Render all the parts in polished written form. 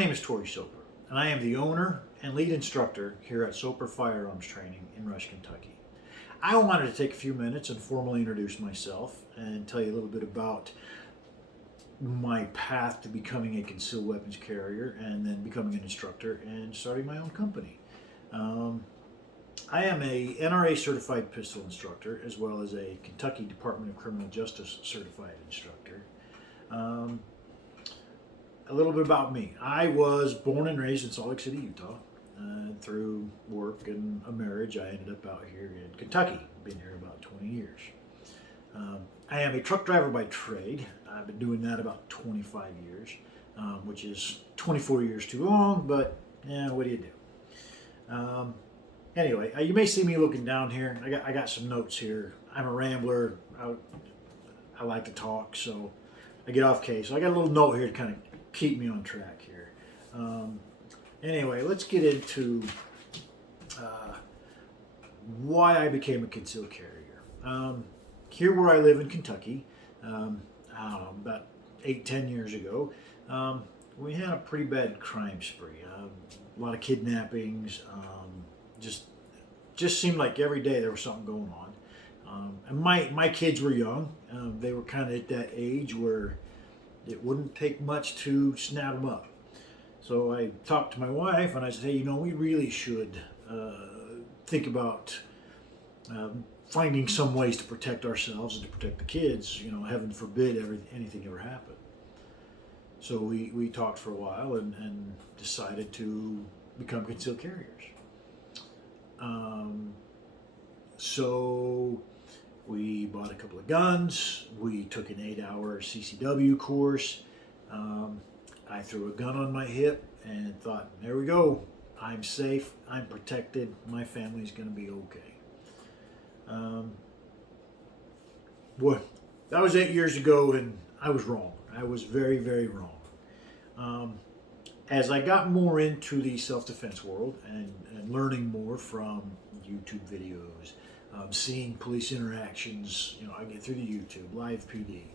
name is Tori Soper, and I am the owner and lead instructor here at Soper Firearms Training in Rush, Kentucky. I wanted to take a few minutes and formally introduce myself and tell you a little bit about my path to becoming a concealed weapons carrier and then becoming an instructor and starting my own company. I am a NRA certified pistol instructor as well as a Kentucky Department of Criminal Justice certified instructor. A little bit about me. I was born and raised in Salt Lake City, Utah. Through work and a marriage, I ended up out here in Kentucky. Been here about 20 years. I am a truck driver by trade. I've been doing that about 25 years, which is 24 years too long, but yeah, what do you do? Anyway, you may see me looking down here. I got some notes here. I'm a rambler. I like to talk, so I get off case. So I got a little note here to kind of keep me on track here. Anyway, let's get into why I became a concealed carrier. Here where I live in Kentucky, I don't know, about 8-10 years ago, we had a pretty bad crime spree. A lot of kidnappings. Just seemed like every day there was something going on. And my kids were young. They were kind of at that age where it wouldn't take much to snap them up. So I talked to my wife and I said, hey, we really should think about finding some ways to protect ourselves and to protect the kids. Heaven forbid anything ever happened. So we talked for a while and decided to become concealed carriers. So we bought a couple of guns. We took an 8-hour CCW course. I threw a gun on my hip and thought, there we go. I'm safe. I'm protected. My family's going to be okay. Boy, that was 8 years ago, and I was wrong. I was very, very wrong. As I got more into the self-defense world and learning more from YouTube videos, seeing police interactions, I get through the YouTube, live PD,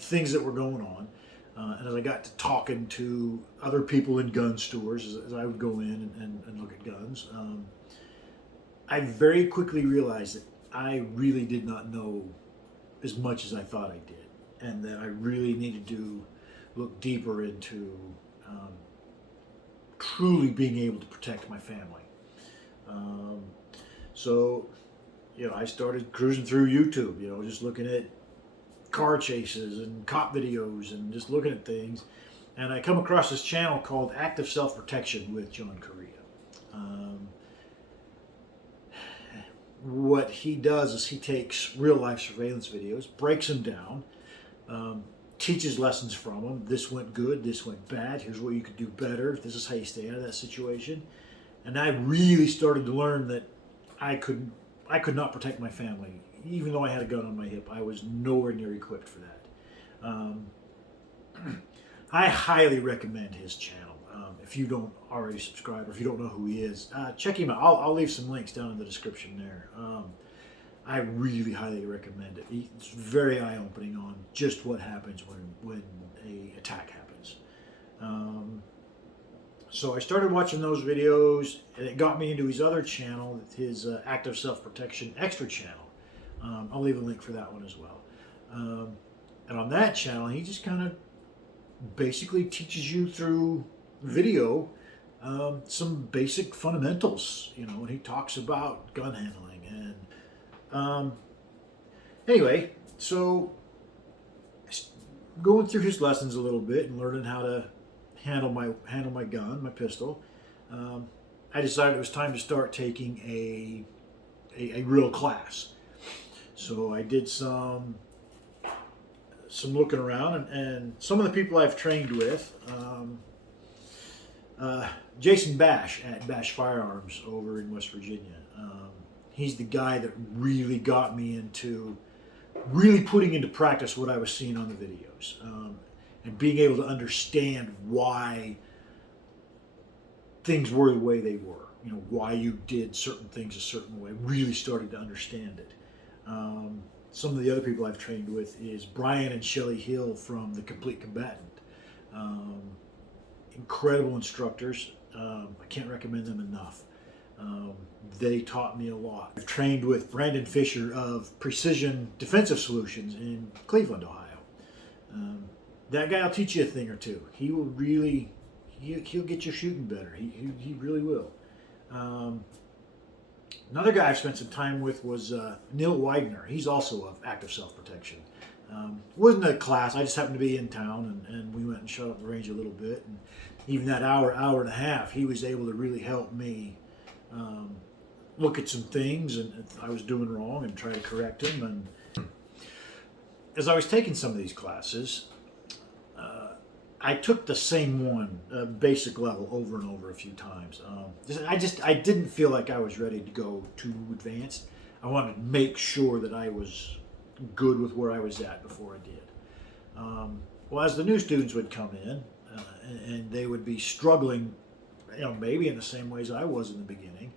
things that were going on. And as I got to talking to other people in gun stores, as I would go in and look at guns, I very quickly realized that I really did not know as much as I thought I did, and that I really needed to look deeper into truly being able to protect my family. So I started cruising through YouTube, just looking at car chases and cop videos and just looking at things. And I come across this channel called Active Self-Protection with John Correa. What he does is he takes real-life surveillance videos, breaks them down, teaches lessons from them. This went good, this went bad, here's what you could do better, this is how you stay out of that situation. And I really started to learn that I could not protect my family. Even though I had a gun on my hip, I was nowhere near equipped for that. I highly recommend his channel. If you don't already subscribe, or if you don't know who he is, check him out. I'll leave some links down in the description there. I really highly recommend it. It's very eye-opening on just what happens when an attack happens. So I started watching those videos, and it got me into his other channel, his Active Self-Protection Extra channel. I'll leave a link for that one as well. And on that channel, he just kind of basically teaches you through video some basic fundamentals, and he talks about gun handling. And anyway, so going through his lessons a little bit and learning how to handle my gun, my pistol, I decided it was time to start taking a real class. So I did some looking around, and some of the people I've trained with, Jason Bash at Bash Firearms over in West Virginia. He's the guy that really got me into really putting into practice what I was seeing on the videos, and being able to understand why things were the way they were. Why you did certain things a certain way. Really started to understand it. Some of the other people I've trained with is Brian and Shelley Hill from the Complete Combatant. Incredible instructors. I can't recommend them enough. They taught me a lot. I've trained with Brandon Fisher of Precision Defensive Solutions in Cleveland, Ohio. That guy will teach you a thing or two. He will really, he'll get you shooting better. He really will. Another guy I've spent some time with was Neil Weidner. He's also of active self-protection. Wasn't a class. I just happened to be in town, and we went and shot up the range a little bit. And even that hour and a half, he was able to really help me look at some things and I was doing wrong and try to correct them. And as I was taking some of these classes, I took the same one, basic level, over and over a few times. I didn't feel like I was ready to go too advanced. I wanted to make sure that I was good with where I was at before I did. Well, as the new students would come in, and they would be struggling, maybe in the same ways I was in the beginning.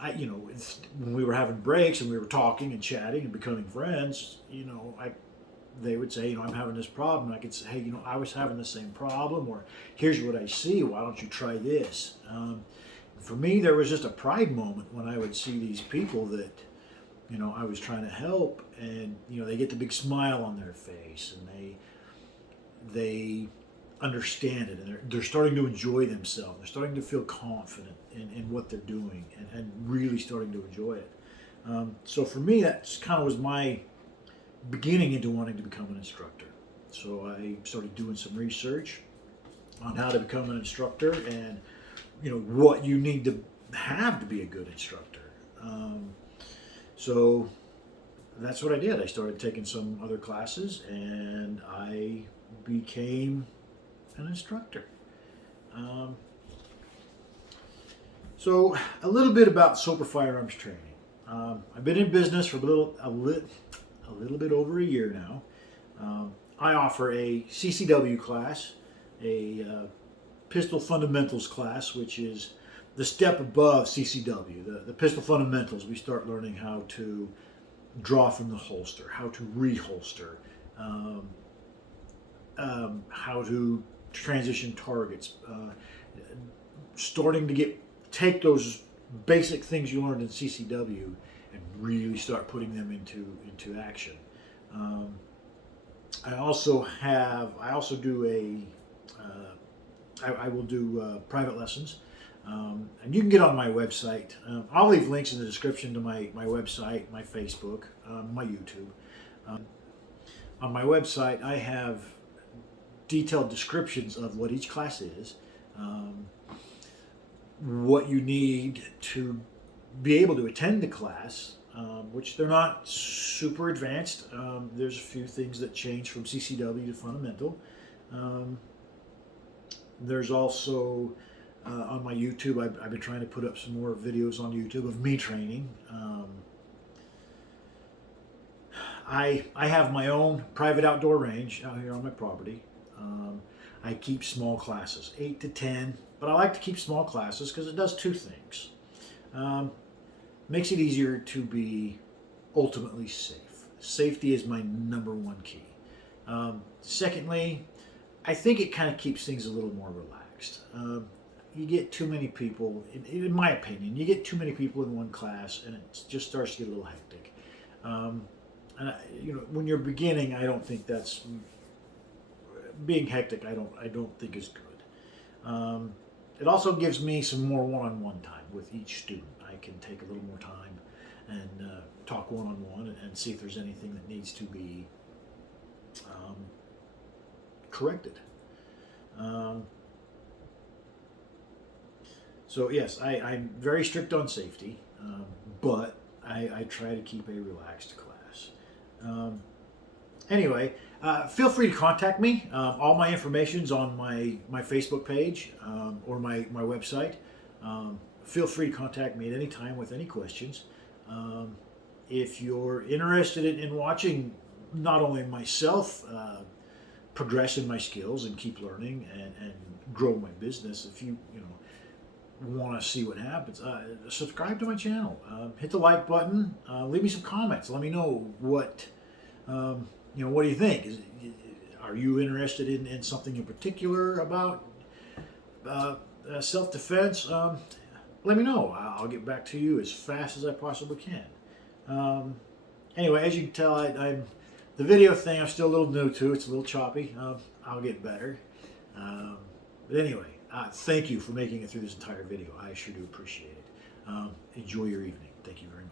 When we were having breaks and we were talking and chatting and becoming friends, they would say, I'm having this problem. And I could say, hey, I was having the same problem, or here's what I see. Why don't you try this? For me, there was just a pride moment when I would see these people that, I was trying to help, and, they get the big smile on their face, and they understand it, and they're starting to enjoy themselves. They're starting to feel confident in what they're doing, and really starting to enjoy it. So for me, that kind of was my beginning into wanting to become an instructor. So I started doing some research on how to become an instructor, and what you need to have to be a good instructor. So that's what I did. I started taking some other classes, and I became an instructor. So a little bit about Soper Firearms training. I've been in business for a little bit over a year now. I offer a CCW class, a pistol fundamentals class, which is the step above CCW. The pistol fundamentals, we start learning how to draw from the holster, how to reholster, how to transition targets, starting to take those basic things you learned in CCW and really start putting them into action. I will do private lessons, and you can get on my website. I'll leave links in the description to my website, my Facebook, my YouTube. On my website, I have detailed descriptions of what each class is, what you need to be able to attend the class, which they're not super advanced. There's a few things that change from CCW to fundamental. There's also, on my YouTube, I've been trying to put up some more videos on YouTube of me training. I have my own private outdoor range out here on my property. I keep small classes, 8 to 10, but I like to keep small classes because it does two things. Makes it easier to be ultimately safe. Safety is my number one key. Secondly, I think it kind of keeps things a little more relaxed. You get too many people, in my opinion, you get too many people in one class and it just starts to get a little hectic. When you're beginning, I don't think that's being hectic. I don't think is good. It also gives me some more one-on-one time with each student. I can take a little more time and talk one-on-one and see if there's anything that needs to be corrected. So yes, I'm very strict on safety, but I try to keep a relaxed class. Anyway, feel free to contact me. All my information's on my Facebook page or my website. Feel free to contact me at any time with any questions. If you're interested in watching not only myself progress in my skills and keep learning and grow my business, if you want to see what happens, subscribe to my channel. Hit the like button. Leave me some comments. Let me know what what do you think? Are you interested in something in particular about self-defense? Let me know. I'll get back to you as fast as I possibly can. Anyway, as you can tell, the video thing I'm still a little new to. It's a little choppy. I'll get better. But anyway, thank you for making it through this entire video. I sure do appreciate it. Enjoy your evening. Thank you very much.